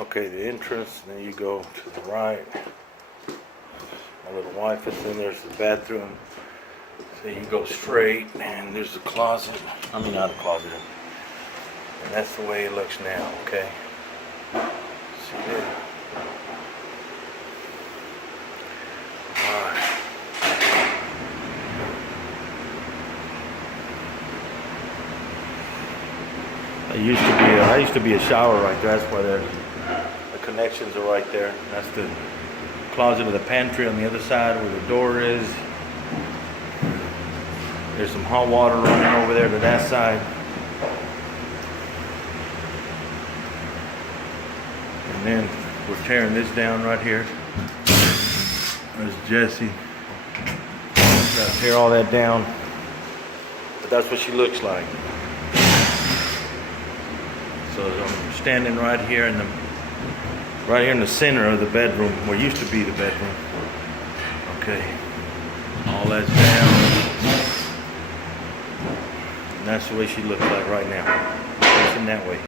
Okay, the entrance, and then you go to the right. My little wife is in there's the bathroom. So you go straight, and there's the closet. I mean, not a closet. And that's the way it looks now, okay? See there? Alright. I used to be a shower right there. That's why the connections are right there. That's the closet of the pantry on the other side where the door is. There's some hot water running over there to that side. And then we're tearing this down right here. There's Jessie. Gotta tear all that down. But that's what she looks like. So I'm standing right here in the center of the bedroom, where used to be the bedroom. Okay. All that's down. And that's the way she looks like right now. Facing that way.